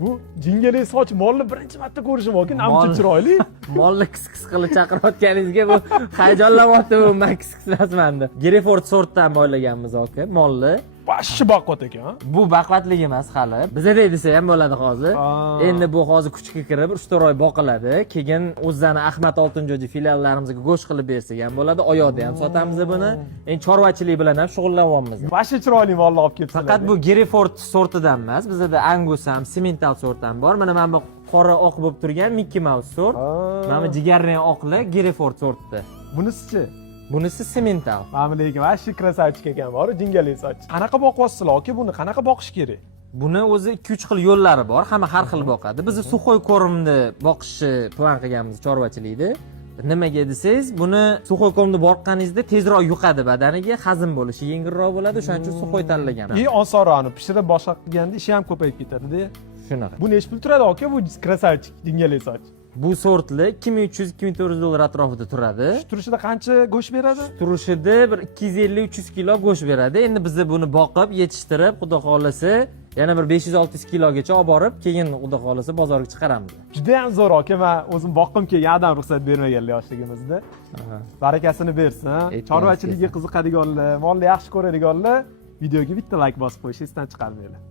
Bu jingali soch molni birinchi marta ko'rishim mumkin. Namchi chiroyli. Molni kis qilib chaqirayotganingizga bu hayajonlanyapti bu, men kismasman deb. Greyford sortdan boylaganmiz aka, molni. Boshi baqvat ekan. Bu baqvatlik emas hali. Bizada desa ham bo'ladi hozir. Endi bu hozir kuchga kirib 3-4 oy boqiladi. Keyin o'zani Ahmad Oltinjo'ji filiallarimizga go'sht qilib bersak ham bo'ladi. Oyoqda ham sotamiz buni. Endi chorvachilik bilan ham shug'ullanyapmiz. Boshi chiroyli molni olib kelibsiz. Faqat bu Greyford sortidan emas, bizda Angus ham, Simmental sort ham bor. Mana bu qora oq bo'lib turgan Mickey Mouse sort. Mana bu jigarrang oqli Greyford sorti. Bunisi-chi? Bunisi Simmental. Mana lekin vashi krasavchik ekan, bor, jingali soch. Qanaqa boqyapsizlar aka? Buni qanaqa boqish kerak? Buni o'zi 2-3 xil yo'llari bor, hamma har xil boqadi. Biz suxoy ko'rimni boqishni plan qilganmiz chorvachilikda. Nimaga desangiz, buni suxoy ko'rimda boqqaningizda tezroq yuqadi badaniga, hazm bo'lishi yengilroq bo'ladi, o'shaning uchun suxoy tanlagan. Osonroqni pishirib boshqa qilganda ishi ham ko'payib ketadi-da. Shunaqa. Bu necha pul turadi aka, bu krasavchik jingali soch? Bu sortli 2300-2400 dollar atrofida turadi. Turishida qancha go'sht beradi? Turishida bir 250-300 kilo go'sht beradi. Endi biz buni boqib, yetishtirib, xudo xolasa, yana bir 500-600 kilogacha olib borib, keyin xudo xolasa bozorga chiqaramiz. Juda ham zo'r aka, men o'zim boqqim kelgan, adam ruxsat bermaganlar yoshligimizda. Barakasini bersin. Chorvachilikka qiziqadiganlar, molni yaxshi ko'radiganlar videoga bitta like bosib qo'yishni esdan chiqarmanglar.